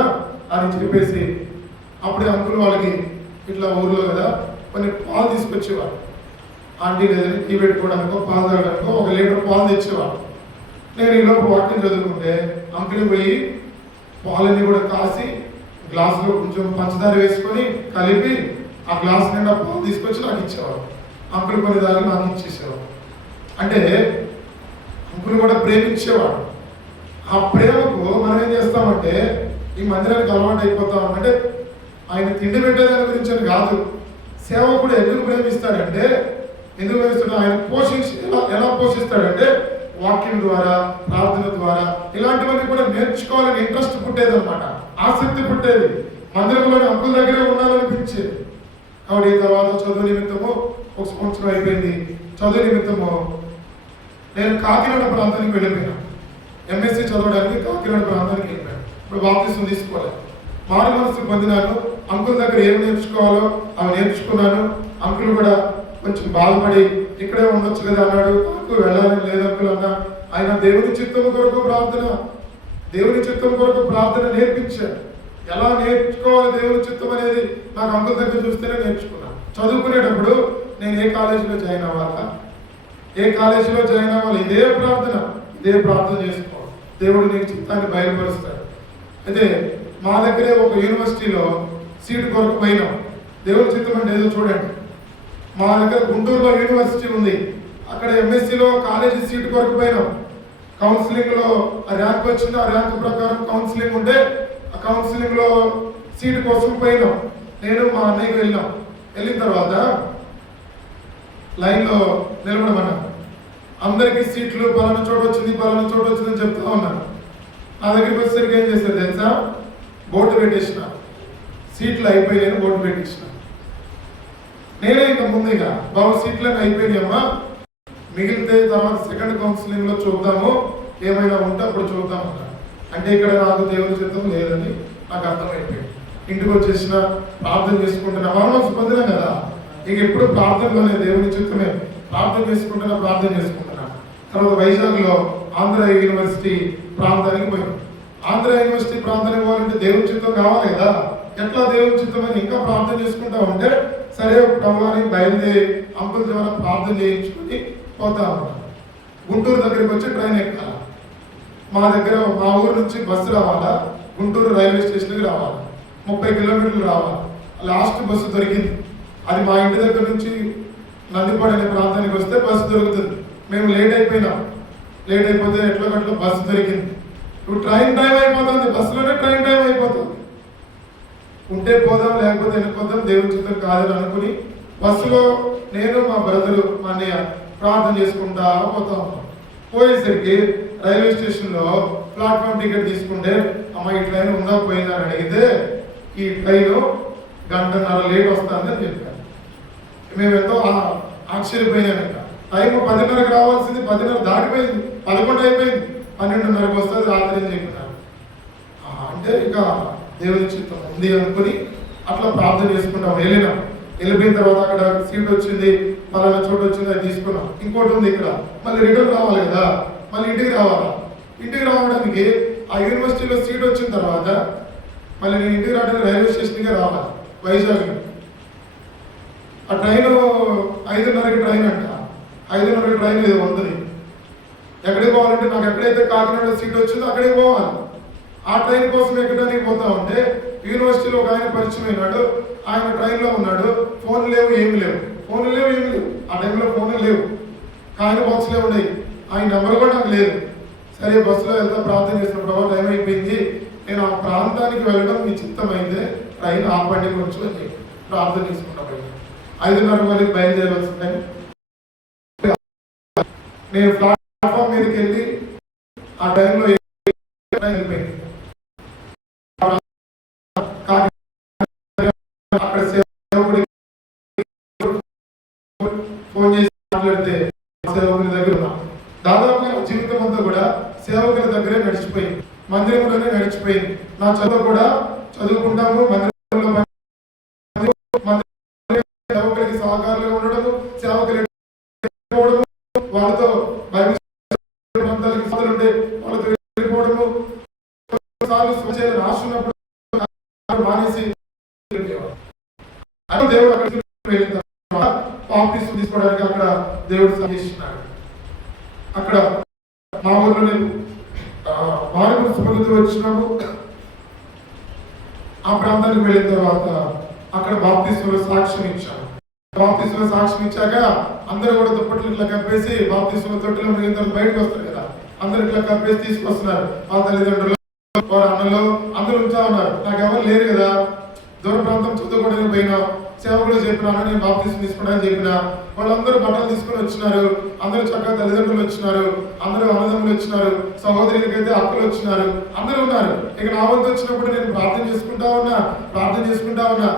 ఆయన చెప్పేసి అప్పుడే అంకుల్ వాళ్ళకి ఇట్లా ఊర్లో కదా కొన్ని పాలు తీసుకొచ్చేవాడు. ఆంటీ లేదని టీ పెట్టుకోవడానికో పాలు తాగడానికో 1 లీటర్ పాలు తెచ్చేవాడు. నేను ఈలోపు వాక్యం చదువుకుంటే అంకుల్ పోయి పాలన్నీ కూడా కాసి గ్లాసులో కొంచెం పంచదార వేసుకొని కలిపి ఆ గ్లాస్ నిండా పాలు తీసుకొచ్చి నాకు ఇచ్చేవాడు. అంకుల్ కొన్ని దాకా నాకు ఇచ్చేసేవాడు. అంటే అంకుల్ కూడా ప్రేమించేవాడు. ఆ ప్రేమకు మనం ఏం చేస్తామంటే ఈ మందిరానికి అలవాటు అయిపోతాం. అంటే ఆయన తిండి పెట్టేదాని గురించి అని కాదు, సేవకుడు ఎందుకు ప్రేమిస్తాడంటే ఆయన ఎలా పోషిస్తాడంటే వాక్యం ద్వారా, ప్రార్థన ద్వారా ఇలాంటివన్నీ కూడా నేర్చుకోవాలని ఇంట్రెస్ట్ పుట్టేది అనమాట, ఆసక్తి పుట్టేది. మందిరంలోని అంకుల దగ్గరే ఉండాలనిపించేది. కాబట్టి తర్వాత చదువు నిమిత్తము ఒక సంవత్సరం అయిపోయింది. చదువు నిమిత్తము నేను కాకినాడ ప్రాంతానికి వెళ్ళిపోయాను. ఎంఎస్సీ చదవడానికి కాకినాడ ప్రాంతానికి వెళ్ళిపోయాను. ఇప్పుడు బాప్తిసం తీసుకోలేదు. మారు మనసు పొందినాను. అంకుల్ దగ్గర ఏం నేర్చుకోవాలో అవి నేర్చుకున్నాను. అంకుల్ కూడా కొంచెం బాధపడి ఇక్కడే ఉండొచ్చు కదా అన్నాడు. నాకు వెళ్ళాలని లేదు అంకుల్ అన్నా. ఆయన దేవుని చిత్తం కొరకు ప్రార్థన నేర్పించాడు. ఎలా నేర్చుకోవాలి దేవుని చిత్తం అనేది నాకు అంకుల్ దగ్గర చూస్తేనే నేర్చుకున్నాను. చదువుకునేటప్పుడు నేను ఏ కాలేజీలో జాయిన్ అవ్వాలా, ఇదే ప్రార్థన చేసుకోవాలి. దేవుడు నీకు చిత్తాన్ని బయలుపరుస్తాడు. అయితే మా దగ్గరే ఒక యూనివర్సిటీలో సీటు కొరకు పోయినాం. దేవుని చిత్తం అంటే ఏదో చూడండి. మా దగ్గర గుంటూరులో యూనివర్సిటీ ఉంది. అక్కడ ఎంఎస్సీలో కాలేజీ సీటు కొరకు పోయినాం. కౌన్సిలింగ్లో ర్యాంక్ వచ్చింది. ఆ ర్యాంక్ ప్రకారం కౌన్సిలింగ్ ఉంటే ఆ కౌన్సిలింగ్లో సీటు కోసం పోయినాం. నేను మా అన్నయ్యకి వెళ్ళిన తర్వాత లైన్లో నిలబడమన్నాను. అందరికీ సీట్లు పలానా చోట వచ్చిందని చెప్తా ఉన్నాను. నా దగ్గరికి వచ్చేసరికి ఏం చేశారు తెలుసా? బోర్డు పెట్టేసిన, సీట్లు అయిపోయాయని బోర్డు పెట్టేసిన. నేనే ఇంకా ముందుగా బాబు సీట్లను అయిపోయినాయమ్మా, మిగిలితే తర్వాత సెకండ్ కౌన్సిలింగ్లో చూద్దాము, ఏమైనా ఉంటే అప్పుడు చూద్దాం అన్నాడు. అంటే ఇక్కడ నాకు దేవుని చిత్తం లేదని నాకు అర్థమైపోయింది. ఇంటికి వచ్చేసిన ప్రార్థన చేసుకుంటున్నా. మనసు పొందినాం కదా, ఇక ఎప్పుడు ప్రార్థనలోనే దేవుని చిత్తమే. ప్రార్థన చేసుకుంటున్నా. తర్వాత వైజాగ్లో ఆంధ్ర యూనివర్సిటీ ప్రాంతానికి పోయినాం. ఆంధ్ర యూనివర్సిటీ ప్రాంతానికి పోవాలంటే దేవుని చిత్తం కావాలి కదా. ఎట్లా దేవుని చిత్తం అని ఇంకా ప్రార్థన చేసుకుంటా ఉంటే సరే ప్రభువానికి బయలుదేరి అంకుల్ ద్వారా ప్రార్థన చేయించుకుని పోతా ఉన్నాం. గుంటూరు దగ్గరికి వచ్చి ట్రైన్ ఎక్కాలి. మా ఊరు నుంచి బస్సు రావాలా, గుంటూరు రైల్వే స్టేషన్కి రావాలి. 30 కిలోమీటర్లు రావాలి. లాస్ట్ బస్సు దొరికింది. అది మా ఇంటి దగ్గర నుంచి నందిపాడు అనే ప్రాంతానికి వస్తే బస్సు దొరుకుతుంది. మేము లేట్ అయిపోతే ఎట్లా బస్సు దొరికింది. ఇప్పుడు ట్రైన్ టైం అయిపోతుంది, బస్సులోనే ట్రైన్ టైం అయిపోతుంది. ఉంటే పోదాం, లేకపోతే వెళ్ళిపోదాం, దేవుని చిత్తం కాదని అనుకుని బస్సులో నేను మా బ్రదరు మా అన్నయ్య ప్రార్థన చేసుకుంటా పోతా ఉన్నాం. పోయేసరికి రైల్వే స్టేషన్లో ప్లాట్ఫామ్ టికెట్ తీసుకుంటే అమ్మ ఈ ట్రైన్ ఉందా పోయిందని అడిగితే ఈ ట్రైన్ 1.5 గంటల లేట్ వస్తుందని చెప్పాను. మేము ఎంతో ఆశ్చర్యపోయినాం. టైం 10:30కి రావాల్సింది 10:30 దాటిపోయింది, 11 అయిపోయింది, 12:30కి వస్తుంది రాత్రి అని చెప్పినారు. అంటే ఇక దేవుని చిత్తం ఉంది అనుకుని అట్లా ప్రార్థన చేసుకుంటాం. వెళ్ళిపోయిన తర్వాత అక్కడ సీట్ వచ్చింది, పలానా చోటు వచ్చింది, అది తీసుకున్నాం. ఇంకోటి ఉంది ఇక్కడ, మళ్ళీ రిటర్న్ రావాలి కదా, మళ్ళీ ఇంటికి రావడానికి ఆ యూనివర్సిటీలో సీట్ వచ్చిన తర్వాత మళ్ళీ నేను ఇంటికి రావడానికి రైల్వే స్టేషన్కే రావాలి వైజాగ్. ఆ ట్రైన్ 5:30కి ట్రైన్ అంట. 5:30కి ట్రైన్ ఏదో ఉంటుంది. ఎక్కడికి పోవాలంటే నాకు ఎక్కడైతే కాకినాడ సీట్ వచ్చిందో అక్కడికి పోవాలి. ఆ ట్రైన్ కోసం ఎక్కడానికి పోతా ఉంటే యూనివర్సిటీలో ఒక ఆయన పరిచయం అయినాడు. ఆయన ట్రైన్లో ఉన్నాడు. ఫోన్లు లేవు, ఏమి లేవు. ఆ టైంలో ఫోన్లు లేవు, కాయిన్ బాక్స్లే ఉన్నాయి. ఆయన నెంబర్ కూడా నాకు లేదు. సరే బస్సులో వెళ్తా ప్రార్థన చేసినప్పుడు టైం అయిపోయింది, నేను ఆ ప్రాంతానికి వెళ్ళడం మీ చిత్తమైందే, ట్రైన్ ఆపండి కొంచెం అని చెప్పి ప్రార్థన చేసుకుంటా పోయి 5:30 వరకు బయలుదేరవలసిన టైం. నేను ప్లాట్ఫామ్ మీదకి వెళ్ళి ఆ టైంలో వెళ్ళిపోయింది. అక్కడ సేవకుడికి ఫోన్ చేసి మాట్లాడితే సేవకుని దగ్గర ఉన్నా. దాదాపుగా జీవితం అంతా కూడా సేవకుల దగ్గరే నడిచిపోయింది, మందిరంలోనే నడిచిపోయింది. నా చదువు కూడా చదువుకుంటాము, మందిరంలో సేవకులకి సహకారులుగా ఉండడము, సేవకులు వాళ్ళతో ప్రాంతాలకి ఉంటే వాళ్ళతో వెళ్ళిపోవడము, రాసున్నప్పుడు మానేసి దేవుడు అక్కడికి వెళ్ళిన తర్వాత బాప్తిసం తీసుకోవడానికి అక్కడ దేవుడు సహాయిస్తున్నాడు. అక్కడ మా ఊళ్ళో నేను మానవ సుమతి వచ్చినాము. ఆ ప్రాంతానికి వెళ్ళిన తర్వాత అక్కడ బాప్తిసంలో సాక్ష్యం ఇచ్చాక అందరూ కూడా దుప్పట్లు ఇట్లా కప్పేసి బాప్తిసంలో తొట్టిలో మునిగిన తర్వాత బయటకు వస్తారు కదా, అందరూ ఇట్లా కప్పేసి తీసుకొస్తున్నారు. మా తల్లిదండ్రులు వారు అన్నలు అందరూ ఉంచా ఉన్నారు. నాకు ఎవరు లేరు కదా, దూర ప్రాంతం చదువుకోవడానికి పోయినా సేవకుడు చెప్పినాను, నేను బాప్తిసం తీసుకున్నానని చెప్పిన వాళ్ళందరూ బట్టలు తీసుకొని వచ్చినారు. అందరూ చక్కగా తల్లిదండ్రులు వచ్చినారు, అందరూ అన్నదమ్ములు వచ్చినారు, సహోదరులకైతే అక్కలు వచ్చినారు, అందరూ ఉన్నారు. ఇక నా వంతు వచ్చినప్పుడు నేను ప్రార్థన చేసుకుంటా ఉన్నా.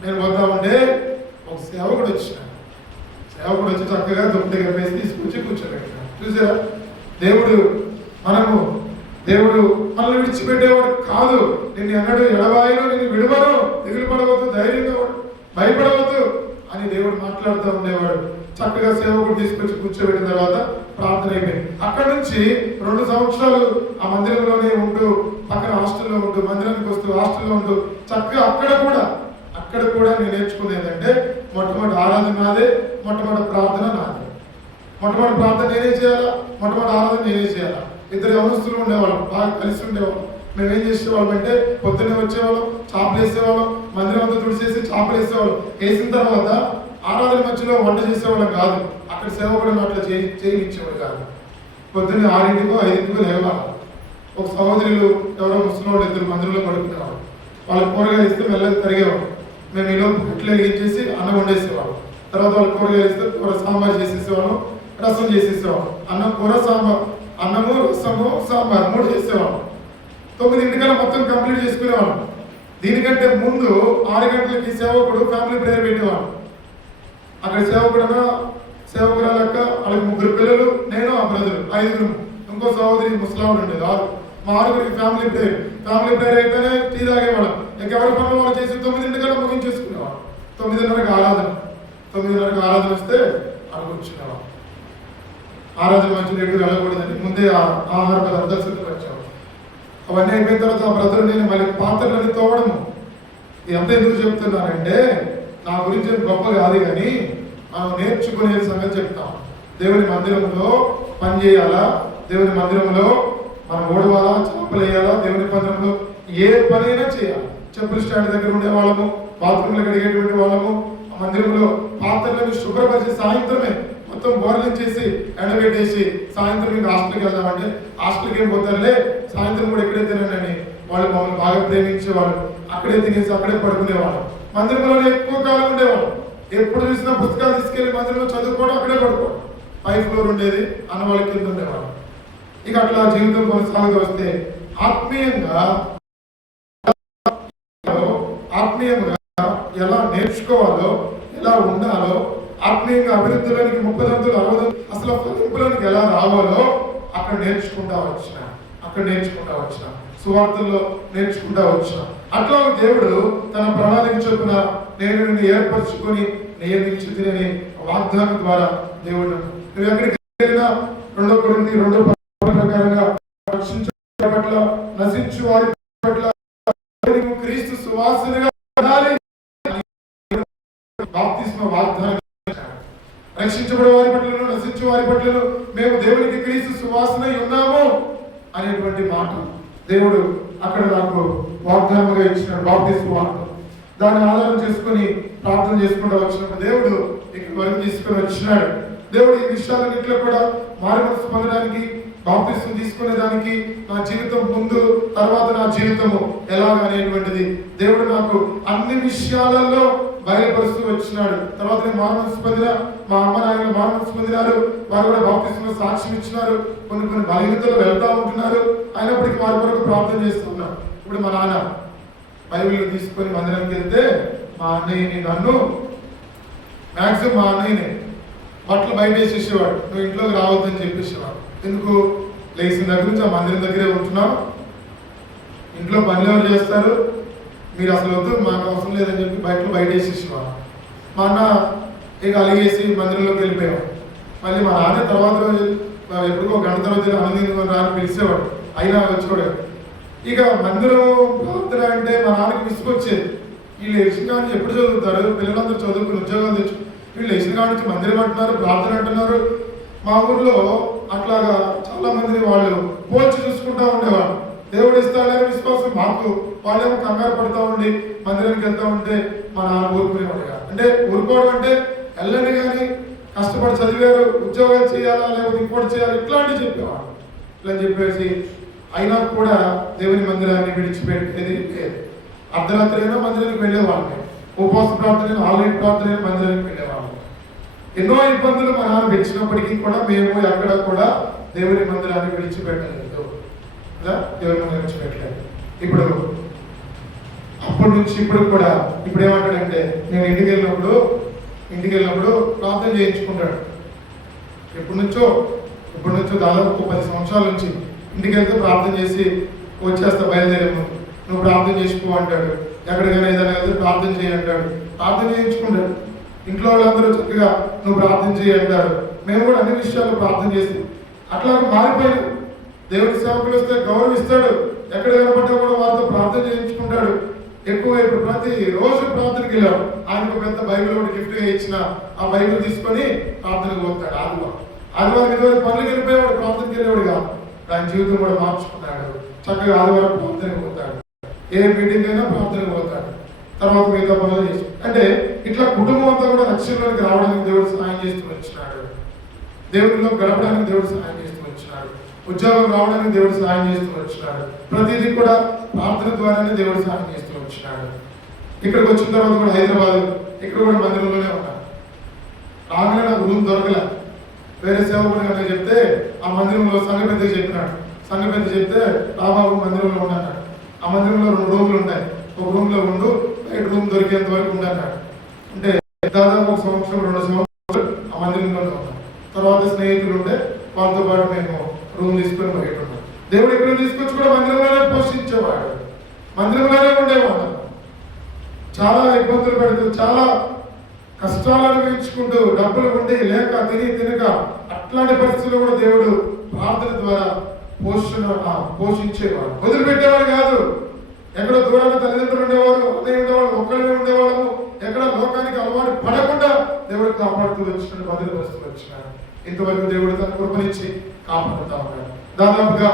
నేను వద్దా ఉంటే ఒక సేవకుడు వచ్చినాడు. సేవకుడు వచ్చి చక్కగా దుప్పటి కప్పేసి తీసుకొచ్చి కూర్చోబెట్టినాడు. చూసారా, దేవుడు మనల్ని విడిచిపెట్టేవాడు కాదు. నిన్ను ఎన్నడూ ఎడబాయను, నిన్ను విడవను, దిగులు పడవద్దు, ధైర్యంగా భయపడవద్దు అని దేవుడు మాట్లాడుతూ ఉండేవాడు. చక్కగా సేవకుడు తీసుకొచ్చి కూర్చోబెట్టిన తర్వాత ప్రార్థన అయిపోయింది. అక్కడ నుంచి 2 సంవత్సరాలు ఆ మందిరంలోనే ఉంటూ, పక్కన హాస్టల్లో ఉంటూ, మందిరానికి వస్తూ హాస్టల్లో ఉంటూ చక్కగా అక్కడ కూడా నేను నేర్చుకున్నది ఏంటంటే, మొట్టమొదటి ఆరాధన నాదే, మొట్టమొదటి ప్రార్థన నాదే. మొట్టమొదటి ప్రార్థన నేనే చేయాలా, మొట్టమొదటి ఆరాధన నేనే చేయాలా. 2 యవనస్తులు ఉండేవాళ్ళం, బాగా కలిసి ఉండేవాళ్ళం. మేము ఏం చేసేవాళ్ళం అంటే, పొద్దున్నే వచ్చేవాళ్ళం, చాపలు వేసేవాళ్ళం, మందిరం అంతా తుడిచేసి చాపలు వేసేవాళ్ళం. వేసిన తర్వాత ఆరాధన మధ్యలో వంట చేసేవాళ్ళం కాదు. అక్కడ సేవకుడు అట్లా చేయనిచ్చేవాడు కాదు. పొద్దున్నే 6 5 లేవాలి. ఒక సహోదరులు ఎవరో ముస్లిం 2 మందిరంలో పడుకునేవాళ్ళు. వాళ్ళ కూరగాయలు ఇస్తే మెల్లగా తరిగేవాడు. మేము ఈలో ఇట్లు వెలిగించేసి అన్నం వండేసేవాళ్ళం. తర్వాత వాళ్ళు కూరగాయలు ఇస్తే కూర సాంబార్ చేసేసేవాళ్ళం, రసం చేసేసేవాళ్ళం. అన్నము రసము సాంబార్ 3 చేసేవాళ్ళం. 9 మొత్తం కంప్లీట్ చేసుకునేవాళ్ళం. దీనికంటే ముందు 6 గంటలకి సేవకుడు ఫ్యామిలీ ప్రేయర్ పెట్టేవాడు. అక్కడ సేవకురాల లెక్క వాళ్ళకి 3 పిల్లలు, నేను ఆ బ్రదరు 5, ఇంకో సహోదరి ముస్లాముడు ఉండేది 6. మా 6గురికి ఫ్యామిలీ ప్రేయర్ అయితేనే టీ తాగేవాళ్ళం. ఇంకెవరి పనులు వాళ్ళు చేసి 9 ముగించేసుకునేవాళ్ళం. 9:30కి ఆరాధన వస్తే అక్కడ కూర్చునేవాళ్ళం. ఆరాధన మంచి రేటు వెళ్ళకూడదని ముందే ఆహార పదార్థాలు సిద్ధపరిచాము. అవన్నీ అయిపోయిన తర్వాత ఆ బ్రదరు నేను మళ్ళీ పాత్రలని తోవడము. ఎంత ఎందుకు చెప్తున్నానంటే, నా గురించి గొప్ప కాదు కానీ మనం నేర్చుకునే సంగతి చెప్తాం. దేవుని మందిరంలో పని చేయాలా, దేవుని మందిరంలో మనం ఓడవాలా, చేపలు వేయాలా, దేవుని మందిరంలో ఏ పనైనా చేయాలి. చెప్పులు స్టాండ్ దగ్గర ఉండే వాళ్ళము, బాత్రూంలో కడిగేటువంటి వాళ్ళము, మందిరంలో పాత్రలను శుభ్రపరిచి సాయంత్రమే మొత్తం బోర్లింగ్ చేసి ఎండబెట్టేసి సాయంత్రం ఇంకా హాస్టల్కి వెళ్దామంటే, హాస్టల్కి ఏం పోతారులే, సాయంత్రం కూడా ఎక్కడే తినండి వాళ్ళు మమ్మల్ని బాగా ప్రేమించేవాళ్ళు. అక్కడే తినేసి అక్కడే పడుకునేవాళ్ళు. మందిరంలోనే ఎక్కువ కాలం ఉండేవాళ్ళు. ఎప్పుడు చూసినా పుస్తకాలు తీసుకెళ్లి మందిరంలో చదువుకోవడం, అక్కడే పడుకోవడం. 5th ఫ్లోర్ ఉండేది, అన్న వాళ్ళ కింద ఉండేవాళ్ళు. ఇక అట్లా జీవితం కొనసాగుతూ వస్తే ఆత్మీయంగా ఎలా నేర్చుకోవాలో, ఎలా ఉండాలో, ఆత్మీయంగా అభివృద్ధిలోనికి 30 60 అసలు ఫలింపులోనికి ఎలా రావాలో అక్కడ నేర్చుకుంటా వచ్చిన సువార్తల్లో నేర్చుకుంటా వచ్చిన. అట్లా దేవుడు తన ప్రణాళిక చొప్పున నేను నిన్ను ఏర్పరచుకొని నియమించుకునే వాగ్దానం ద్వారా దేవుడు నువ్వు ఎక్కడికి వెళ్ళినా 2 కొరింథీ 2 ప్రకారంగా రక్షించు పట్ల, నశించు వారి పట్ల క్రీస్తు సువాసనగా ఉండాలి. బాప్తిస్మ వాగ్దానం, రక్షించబడే వారి పట్లను, నశించే వారి పట్లను మేము దేవునికి క్రీస్తు సువాసనై ఉన్నాము అనేటువంటి మాట దేవుడు అక్కడ నాకు వాగ్దానంగా ఇచ్చినాడు. బాప్తిస్మ వాగ్దానం. దాన్ని ఆధారం చేసుకుని ప్రార్థన చేసుకుంటూ వచ్చినప్పుడు దేవుడు ఇక్కడ వరకు తీసుకొని వచ్చినాడు. దేవుడు ఈ విషయాలన్నింటిలో కూడా మారుమనసు పొందడానికి, బాప్తిస్మం తీసుకునేదానికి, నా జీవితం ముందు తర్వాత నా జీవితము ఎలాగనేటువంటిది దేవుడు నాకు అన్ని విషయాలలో బయలుపరుస్తూ వచ్చినాడు. తర్వాత నేను మారుమనసు పొందిన, మా అమ్మ నాయన మారుమనసు పొందినారు, వారు కూడా బాప్తిస్మం సాక్ష్యం ఇచ్చినారు. కొన్ని బలహీనతలు వెళ్తా ఉంటున్నారు, అయినప్పటికీ వారి కొరకు ప్రార్థన చేస్తున్నారు. ఇప్పుడు మా నాన్న బైబిల్ తీసుకొని మందిరానికి వెళ్తే మా అన్నయ్యని, నన్ను మ్యాక్సిమం మా అన్నయ్యని బట్టలు బయట వేసేసేవాడు, నువ్వు ఇంట్లోకి రావద్దని చెప్పేసేవాడు. ఎందుకు? లేచిన దగ్గర నుంచి ఆ మందిరం దగ్గరే ఉంటున్నావు, ఇంట్లో పనులు ఎవరు చేస్తారు, మీరు అసలు వద్దు, మాకు అవసరం లేదని చెప్పి బయట వేసేసేవాడు. మా అన్న ఇక అలిగేసి మందిరంలోకి వెళ్ళిపోయాడు. మళ్ళీ మా నాన్న తర్వాత రోజు ఎప్పుడుకో 1 గంట తర్వాత అన్నదీని రాని పిలిచేవాడు, అయినా వచ్చేవాడు. ఇక మందిరం ప్రార్థన అంటే మా నాన్నకి విసుకొచ్చేది. వీళ్ళు లేచిన కానీ ఎప్పుడు చదువుతారు, పిల్లలందరూ చదువుకుని ఉద్యోగాలు తెచ్చు, వీళ్ళు లేచిన కాడి నుంచి మందిరం అంటున్నారు, ప్రార్థన అంటున్నారు. మా ఊర్లో అట్లాగా చాలా మందిని వాళ్ళు పోల్చి చూసుకుంటా ఉండేవాళ్ళు. దేవుడు ఇస్తాడని విశ్వాసం మాకు, వాళ్ళేమో కంగారు పడుతూ ఉండి మందిరానికి వెళ్తూ ఉంటే మా నాన్న ఊరుకునేవాడు కాదు. అంటే ఊరుకోవడం అంటే వెళ్ళండి కానీ కష్టపడి చదివారు, ఉద్యోగాలు చేయాలా లేకపోతే ఇంకోటి చేయాలి ఇట్లాంటివి చెప్పేవాడు. ఇట్లా చెప్పేసి అయినా కూడా దేవుని మందిరాన్ని విడిచిపెట్టేది లేదు. అర్ధరాత్రి అయినా మందిరానికి వెళ్ళేవాళ్ళని. ఉపవాస ప్రార్థన, ఆన్లైన్ ప్రార్థన, మందిరానికి వెళ్ళేవాళ్ళం. ఎన్నో ఇబ్బందులు మా నాన్న పెంచినప్పటికీ కూడా మేము ఎక్కడ కూడా దేవుని మందిరాన్ని విడిచిపెట్టలేదు కదా, దేవుని మందిరం విడిచిపెట్టలేదు. ఇప్పుడు అప్పటి నుంచి ఇప్పుడు కూడా ఇప్పుడు ఏమంటాడంటే, నేను ఇంటికి వెళ్ళినప్పుడు ప్రార్థన చేయించుకుంటాడు. ఎప్పటి నుంచో దాదాపు 10 సంవత్సరాల నుంచి ఇంటికి వెళ్తే ప్రార్థన చేసి వచ్చేస్తా, బయలుదేరేము నువ్వు ప్రార్థన చేసుకో అంటాడు. ఎక్కడికైనా ఏదైనా వెళ్తే ప్రార్థన చేయి అంటాడు. ప్రార్థన చేయించుకుంటాడు. ఇంట్లో వాళ్ళందరూ చక్కగా నువ్వు ప్రార్థన చేయి అంటాడు. మేము కూడా అన్ని విషయాలు ప్రార్థన చేసి అట్లా మారిపోయాడు. దేవుడి సేవకులు వస్తే గౌరవిస్తాడు. ఎక్కడ కనపడ్డా కూడా వారితో ప్రార్థన చేయించుకుంటాడు. ఎక్కువ ఇప్పుడు ప్రతి రోజు ప్రార్థనకి వెళ్ళాడు. ఆయనకు పెద్ద బైబిల్ ఒకటి గిఫ్ట్గా ఇచ్చిన ఆ బైబిల్ తీసుకొని ప్రార్థనకు పోతాడు. ఆదివారం ఇదివరకు పనులకు వెళ్ళిపోయేవాడు, ప్రార్థనకి వెళ్ళేవాడు కాదు. ఆయన జీవితం కూడా మార్చుకున్నాడు. చక్కగా ఆదివారం ప్రార్థనకు పోతాడు. ఏ మీటింగ్ అయినా ప్రార్థనకు పోతాడు. తర్వాత మిగతా పనులు చేసి అంటే ఇట్లా కుటుంబం అంతా కూడా రక్షణలోకి రావడానికి దేవుడు సహాయం చేస్తూ వచ్చినాడు. దేవుడిలో గడపడానికి దేవుడు సహాయం చేస్తూ వచ్చినాడు. ఉద్యోగం రావడానికి దేవుడు సహాయం చేస్తూ వచ్చినాడు. ప్రతిదీ కూడా ప్రార్థన ద్వారానే దేవుడు సహాయం చేస్తూ వచ్చినాడు. ఇక్కడికి వచ్చిన తర్వాత కూడా హైదరాబాద్ ఇక్కడ కూడా మందిరంలోనే ఉన్నాను. రాగానే నాకు రూమ్ దొరకలే. వేరే సేవకుడు కనుక చెప్తే ఆ మందిరంలో సంఘ పెద్దకి చెప్పినాడు. సంఘ పెద్ద చెప్తే రాబాబు మందిరంలో ఉన్నాడు. ఆ మందిరంలో 2 రూములు ఉంటాయి. ఒక రూమ్ లో ఉండు, బయట రూమ్ దొరికేంత వరకు ఉండన్నాడు. అంటే దాదాపు 1 సంవత్సరం 2 సంవత్సరాలు ఆ మందిరంలోనే ఉన్నాం. తర్వాత స్నేహితులు ఉంటే వాళ్ళతో పాటు మేము రూమ్ తీసుకొని బయట ఉన్నాం. దేవుడు ఇక్కడ తీసుకొచ్చి కూడా మందిరంలోనే పోషించేవాడు, మందిరంలోనే ఉండేవాడు. చాలా ఇబ్బందులు పెడుతూ, చాలా కష్టాలు అనుభవించుకుంటూ, డబ్బులు ఉండి లేక తినక అట్లాంటి పరిస్థితుల్లో కూడా దేవుడు ప్రార్థన ద్వారా పోషించేవాడు. వదిలిపెట్టేవాడు కాదు. ఎక్కడో దూరంగా తల్లిదండ్రులు ఉండేవారు, ఉండేవాళ్ళు, ఒక్కడే ఉండేవాళ్ళము. ఎక్కడ లోకానికి అలవాటు పడకుండా దేవుడు కాపాడుతూ వచ్చినాడు, భద్రపరుస్తూ వచ్చినాడు. ఇంతవరకు దేవుడు తన కృపనిచ్చి కాపాడుతూ ఉన్నాడు. దాదాపుగా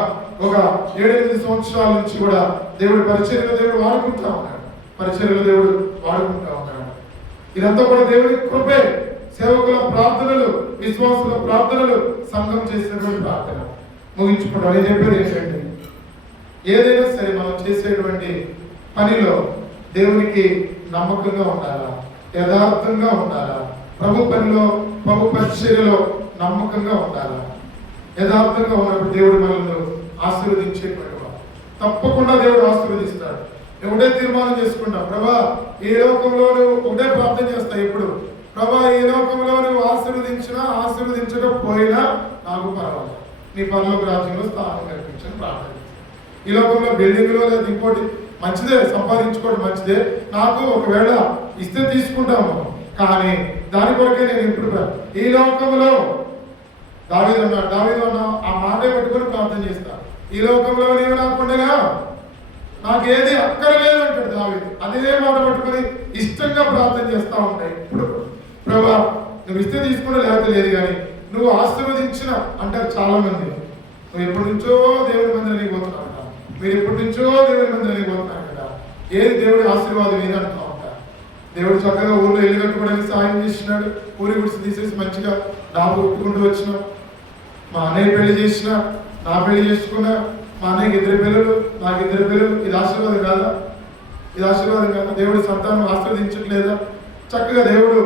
ఒక 7-8 సంవత్సరాల నుంచి కూడా దేవుడు పరిచర్యలో వాడుకుంటా ఉన్నాడు. ఇదంతా కూడా దేవుడి కృపే. సేవకుల ప్రార్థనలు, విశ్వాసుల ప్రార్థనలు, సంఘం చేసినటువంటి ప్రార్థన. ముగించుకుంటాం. నేను చెప్పేది ఏంటంటే, ఏదైనా సరే మనం చేసేటువంటి పనిలో దేవునికి నమ్మకంగా ఉండాలా, యథార్థంగా ఉండాలా. ప్రభు పనిలో, ప్రభు పరిచర్యలో నమ్మకంగా ఉండాలా. యథార్థంగా ఉన్నప్పుడు దేవుడు మనల్ని ఆశీర్వదించేటువంటి వాడు. తప్పకుండా దేవుడు ఆశీర్వదిస్తాడు. ఒకటే తీర్మానం చేసుకుంటాం, ప్రభా ఈ లోకంలో నువ్వు ఒకటే ప్రార్థన చేస్తావు ఎప్పుడు, ప్రభా ఈ లోకంలో నువ్వు ఆశీర్వదించకపోయినా నాకు పర్వాలేదు, నీ పరలోక రాజ్యంలో స్థానం కల్పించని ప్రార్థన. ఈ లోకంలో బిల్డింగ్లో లేదా ఇంకోటి మంచిదే, సంపాదించుకోవడం మంచిదే, నాకు ఒకవేళ ఇస్తే తీసుకుంటాము, కానీ దాని కొరకే నేను ఇప్పుడు ఈ లోకంలో దావీదు అన్న ఆ మాటే పెట్టుకొని ప్రార్థన చేస్తా. ఈ లోకంలో నీవు నాకుండగా నాకేది అక్కర్లేదు అంటాడు దావీదు. అదే మాట పట్టుకొని ఇష్టంగా ప్రార్థన చేస్తా ఉంటాయి. ఇప్పుడు ప్రభా నువ్వు ఇస్తే తీసుకుంటే లేకపోతే లేదు, కానీ నువ్వు ఆశీర్వదించిన అంటారు చాలా మంది. నువ్వు ఎప్పటి నుంచో దేవుడి మందిరానికి పోతున్నావు కదా, మీరు ఎప్పటి నుంచో దేవుడి మందిరానికి పోతున్నారు కదా, ఏది దేవుడి ఆశీర్వాదం ఏది అంటూ ఉంటారు. దేవుడు చక్కగా ఊళ్ళో ఇల్లు కట్టుకోవడానికి సహాయం చేసినాడు. ఊరి గుడిసి తీసేసి మంచిగా డాబు కొట్టుకుంటూ వచ్చినాం. మా అన్నయ్య పెళ్లి చేసిన, నా పెళ్లి చేసుకున్నా, మా అన్నయ్యకి 2 పిల్లలు, నాకు 2 పిల్లలు. ఇది ఆశీర్వాదం కాదా? ఇది ఆశీర్వాదం కాదా? దేవుడి సంతానం ఆశీర్వదించట్లేదా? చక్కగా దేవుడు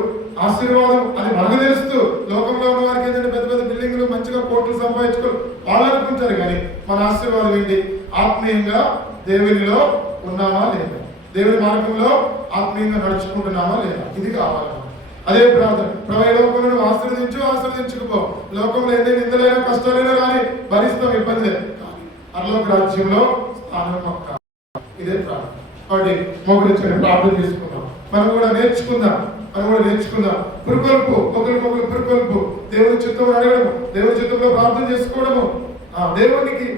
ఆశీర్వాదం అని మనకు తెలుస్తూ, లోకంలో ఉన్న వారికి ఏంటంటే పెద్ద పెద్ద బిల్డింగ్లు, మంచిగా కోట్లు సంపాదించుకో వాళ్ళు అనుకుంటారు, కానీ మన ఆశీర్వాదం ఏంటి? ఆత్మీయంగా దేవునిలో ఉన్నామా లేదా, దేవుని మార్గంలో ఆత్మీయంగా నడుచుకుంటున్నామా లేదా, ఇది కావాలి. అదే ప్రార్థన. ప్రభు ఈ లోకంలో ఆశీర్వదించకపో, లోకంలో ఎన్ని నిందలైనా కష్టాలైనా కానీ భరిస్తాం, ఇబ్బంది. పరలోక రాజ్యంలో స్థానం. ఇదే ప్రార్థన. కాబట్టి మోకరించండి, ప్రార్థన చేసుకుందాం. మనం కూడా నేర్చుకుందాం. పురుకొల్పు, ఒకరికొకరు పురుకొల్పు, దేవుని చిత్తం అడగడము, దేవుని చిత్తంలో ప్రార్థన చేసుకోవడము. దేవునికి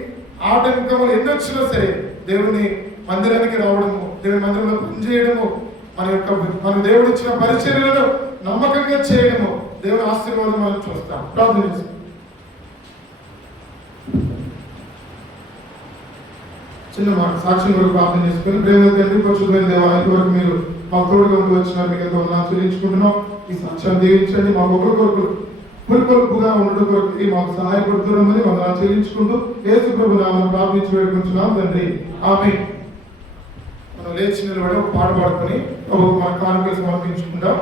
ఆటంకములు ఎన్నొచ్చినా సరే దేవుని మందిరానికి రావడము, దేవుని మందిరంలో పనిచేయడము, మన దేవుడు ఇచ్చిన పరిచర్యలను నమ్మకంగా చేయడము, దేవుని ఆశీర్వాదం మనం చూస్తాం. ప్రార్థన చేస్తాం. చిన్న మాట సాక్ష్యం వరకు ప్రార్థన చేసుకుని, ప్రేమ తండ్రి, పరిశుద్ధమైన దేవా, ఇంతవరకు మీరు మాకు తోడుగా ఉంటూ వచ్చినారు, మీకు ఎంతో వందనాలు చెల్లించుకుంటున్నాం. ఈ సాక్ష్యాన్ని దీవించండి. మాకు ఒకరి కొరకు పురుకొల్పుగా ఉండడం కొరకు మాకు సహాయపడుతున్నామని వందనాలు చెల్లించుకుంటూ యేసు ప్రభు నామమున ప్రార్థించి వేడుకుంటున్నాం తండ్రి. ఆమేన్. లేచి నిలబడి ఒక పాట పాడుకొని మన కానుకలు సమర్పించుకుంటాం.